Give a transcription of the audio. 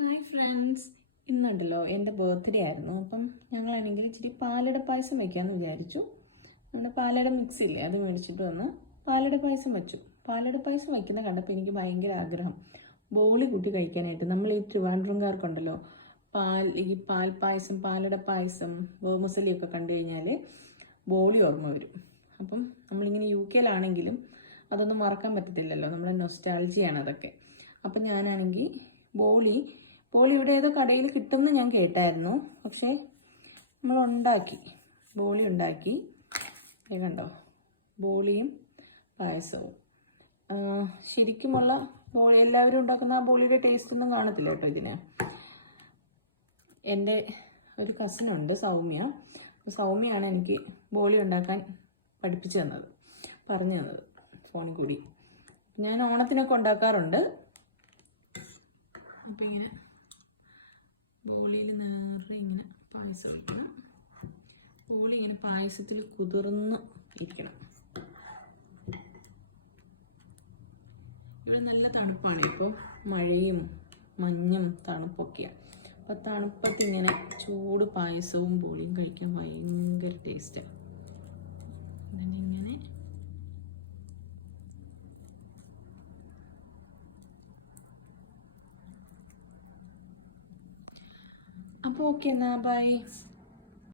Hi friends, ഇന്നുണ്ടല്ലോ എൻ്റെ birthday ആയിരുന്നു. അപ്പം ഞങ്ങളാണെങ്കിൽ ഇച്ചിരി പാലട പായസം വയ്ക്കാമെന്ന് വിചാരിച്ചു. നമ്മുടെ പാലട മിക്സ് ഇല്ലേ, അത് മേടിച്ചിട്ട് വന്ന് പാലട പായസം വെച്ചു. പാലട പായസം വയ്ക്കുന്ന കണ്ടപ്പോൾ എനിക്ക് ഭയങ്കര ആഗ്രഹം ബോളി കൂട്ടി കഴിക്കാനായിട്ട്. നമ്മൾ ഈ ട്രിവാൻഡ്രംകാർക്കുണ്ടല്ലോ ഈ പാൽ പായസം, പാലട പായസം, വേമസലിയൊക്കെ കണ്ടു കഴിഞ്ഞാൽ ബോളി ഓർമ്മ വരും. അപ്പം നമ്മളിങ്ങനെ യു കെയിലാണെങ്കിലും അതൊന്നും മറക്കാൻ പറ്റത്തില്ലല്ലോ, നമ്മുടെ നൊസ്റ്റാൾജിയാണ് അതൊക്കെ. അപ്പം ഞാനാണെങ്കിൽ ബോളി ഇവിടെ ഏതോ കടയിൽ കിട്ടുമെന്ന് ഞാൻ കേട്ടായിരുന്നു. പക്ഷേ നമ്മൾ ബോളി ഉണ്ടാക്കി. കണ്ടോ, ബോളിയും പായസവും. ശരിക്കുമുള്ള ബോളി എല്ലാവരും ഉണ്ടാക്കുന്ന ആ ബോളിയുടെ ടേസ്റ്റ് ഒന്നും കാണത്തില്ല കേട്ടോ ഇതിന്. എൻ്റെ ഒരു കസിനുണ്ട്, സൗമ്യയാണ് എനിക്ക് ബോളി ഉണ്ടാക്കാൻ പഠിപ്പിച്ചു തന്നത്, പറഞ്ഞു തന്നത് ഫോണിൽ കൂടി. ഞാൻ ഓണത്തിനൊക്കെ ഉണ്ടാക്കാറുണ്ട്. അപ്പം ഇങ്ങനെ ബോളിയിൽ നേരെ ഇങ്ങനെ പായസം ഒഴിക്കണം. ബോളി ഇങ്ങനെ പായസത്തിൽ കുതിർന്ന് ഇരിക്കണം. ഇവിടെ നല്ല തണുപ്പാണ്, ഇപ്പോൾ മഴയും മഞ്ഞും തണുപ്പൊക്കെയാണ്. അപ്പോൾ തണുപ്പത്ത് ഇങ്ങനെ ചൂട് പായസവും ബോളിയും കഴിക്കാൻ ഭയങ്കര ടേസ്റ്റാണ്. ഇങ്ങനെ അപ്പോൾ ഓക്കെ, എന്നാ ബൈ.